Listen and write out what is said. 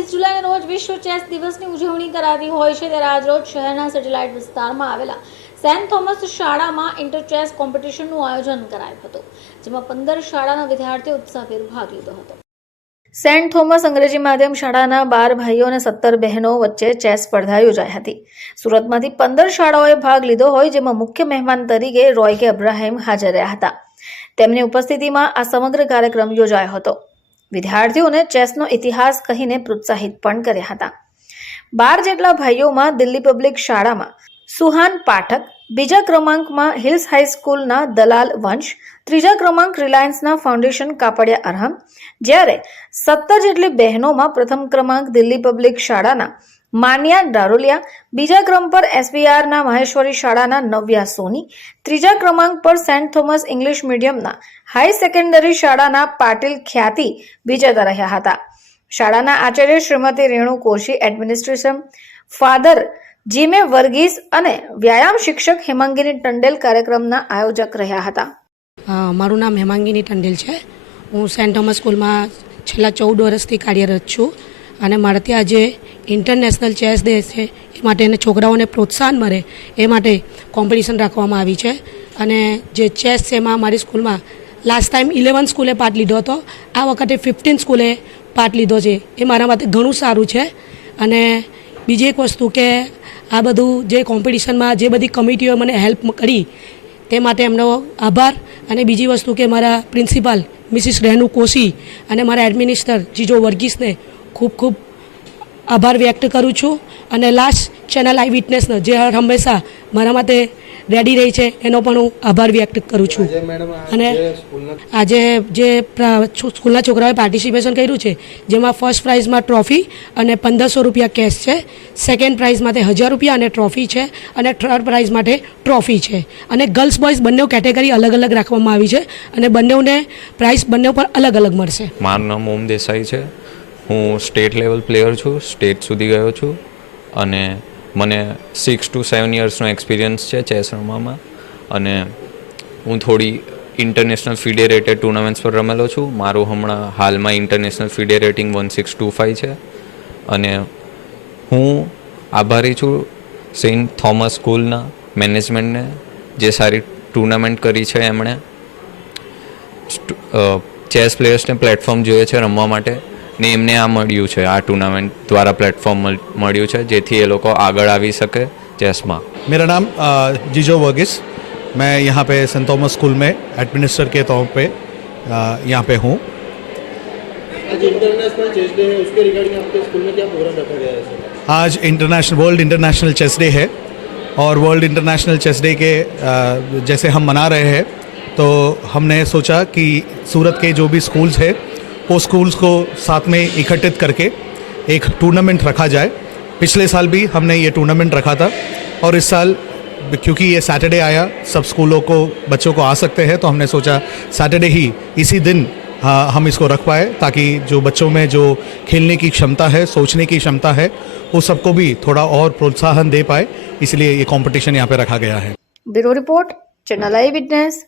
વીસ જુલાઈના રોજ વિશ્વ ચેસ દિવસની ઉજવણી કરાતી હોય છે ત્યારે આજરોજ શહેરના સેટેલાઇટ વિસ્તારમાં આવેલા સેન્ટ થોમસ શાળામાં ઇન્ટર ચેસ કોમ્પિટિશનનું આયોજન કરાયું હતું, જેમાં પંદર શાળાના વિદ્યાર્થીઓ ઉત્સાહભેર ભાગ લીધો હતો. સેન્ટ થોમસ અંગ્રેજી માધ્યમ શાળાના બાર ભાઈઓ અને સત્તર બહેનો વચ્ચે ચેસ સ્પર્ધા યોજાઈ હતી. સુરતમાંથી પંદર શાળાઓએ ભાગ લીધો હોય, જેમાં મુખ્ય મહેમાન તરીકે રોય કે અબ્રાહિમ હાજર રહ્યા હતા. તેમની ઉપસ્થિતિમાં આ સમગ્ર કાર્યક્રમ યોજાયો હતો. વિદ્યાર્થીઓને ચેસનો ઇતિહાસ કહીને પ્રોત્સાહિત પણ કર્યા હતા. બાર જેટલા ભાઈઓમાં દિલ્હી પબ્લિક શાળામાં સુહાન પાઠક, બીજા ક્રમાંકમાં હિલ્સ હાઈસ્કૂલના દલાલ વંશ, ત્રીજા ક્રમાંક રિલાયન્સના ફાઉન્ડેશન કાપડિયા અરહમ, જ્યારે સત્તર જેટલી બહેનોમાં પ્રથમ ક્રમાંક દિલ્હી પબ્લિક શાળાના માન્યા ડારોલિયા બીજા ક્રમ પર એસબીઆરના મહેશ્વરી શાળાના નવ્યા સોની, ત્રીજા ક્રમાંક પર સેન્ટ થોમસ ઇંગ્લિશ મીડિયમના હાઈ સેકન્ડરી શાળાના પાટીલ ખ્યાતિ વિજેતા રહ્યા હતા. શાળાના Acharya Shrimati Renu Koshy administration, father Jimmy Varghese અને વ્યાયામ શિક્ષક હેમાંગીની ટંડેલ કાર્યક્રમના આયોજક રહ્યા હતા. મારું નામ હેમાંગીની ટંડેલ છે. હું સેન્ટ થોમસ સ્કૂલમાં છેલ્લા ચૌદ વર્ષથી કાર્યરત છું. અને મારે ત્યાં જે ઇન્ટરનેશનલ ચેસ ડે છે, એ માટે એને છોકરાઓને પ્રોત્સાહન મળે, એ માટે કોમ્પિટિશન રાખવામાં આવી છે. અને જે ચેસ છે એમાં મારી સ્કૂલમાં લાસ્ટ ટાઈમ ઇલેવન સ્કૂલે પાર્ટ લીધો હતો, આ વખતે ફિફ્ટીન સ્કૂલે પાર્ટ લીધો છે. એ મારા માટે ઘણું સારું છે. અને બીજી એક વસ્તુ કે આ બધું જે કોમ્પિટિશનમાં જે બધી કમિટીઓએ મને હેલ્પ કરી, તે માટે એમનો આભાર. અને બીજી વસ્તુ કે મારા પ્રિન્સિપાલ મિસિસ રેનુ કોશી અને મારા એડમિનિસ્ટર જીજો વર્ગીસને ખૂબ ખૂબ આભાર વ્યક્ત કરું છું. અને લાસ્ટ ચેનલ આઈ વિટનેસનો જે હર હંમેશા મારા માટે રેડી રહી છે એનો પણ હું આભાર વ્યક્ત કરું છું. અને આજે જે સ્કૂલના છોકરાઓએ પાર્ટિસિપેશન કર્યું છે જેમાં ફર્સ્ટ પ્રાઇઝમાં ટ્રોફી અને પંદરસો રૂપિયા કેશ છે. સેકન્ડ પ્રાઇઝ માટે હજાર રૂપિયા અને ટ્રોફી છે. અને થર્ડ પ્રાઇઝ માટે ટ્રોફી છે. અને ગર્લ્સ બોયઝ બંને કેટેગરી અલગ અલગ રાખવામાં આવી છે. અને બંનેઓને પ્રાઇઝ બંને પર અલગ અલગ મળશે. મારું નામ ઓમ દેસાઈ છે. હું સ્ટેટ લેવલ પ્લેયર છું સ્ટેટ સુધી ગયો છું અને મને સિક્સ ટુ સેવન યર્સનો એક્સપિરિયન્સ છે ચેસ રમવામાં અને હું થોડી ઇન્ટરનેશનલ ફીડે રેટેડ ટુર્નામેન્ટ્સ પર રમેલો છું. મારું હમણાં હાલમાં international FIDE rating one six two five છે. અને હું આભારી છું સેન્ટ થોમસ સ્કૂલના મેનેજમેન્ટને જે સારી ટુર્નામેન્ટ કરી છે એમણે. ચેસ પ્લેયર્સને પ્લેટફોર્મ જોઈએ છે રમવા માટે. ને એમને આ મળ્યું છે આ ટુર્નામેન્ટ દ્વારા પ્લેટફોર્મ મળ્યું છે જેથી એ લોકો આગળ આવી શકે ચેસમાં मेरा नाम अ, जीजो वर्गिस मैं यहाँ पे सेंट थॉमस स्कूल में एडमिनिस्टर के तौर पे अ, यहाँ पे हूँ आज इंटरनेशनल चेस डे है उसके रिगार्डिंग आपके स्कूल में क्या प्रोग्राम रखा गया है सर आज international world international chess day है और वर्ल्ड इंटरनेशनल चेस डे के अ, जैसे हम मना रहे हैं तो हमने सोचा कि सूरत के जो भी स्कूल्स है वो स्कूल्स को साथ में इकट्ठित करके एक टूर्नामेंट रखा जाए। पिछले साल भी हमने ये टूर्नामेंट रखा था और इस साल क्योंकि ये सैटरडे आया, सब स्कूलों को, बच्चों को आ सकते हैं तो हमने सोचा सैटरडे ही इसी दिन हाँ हम इसको रख पाए ताकि जो बच्चों में जो खेलने की क्षमता है, सोचने की क्षमता है, वो सबको भी थोड़ा और प्रोत्साहन दे पाए। इसलिए ये कंपटीशन यहाँ पे रखा गया है। Bureau report channel eye witness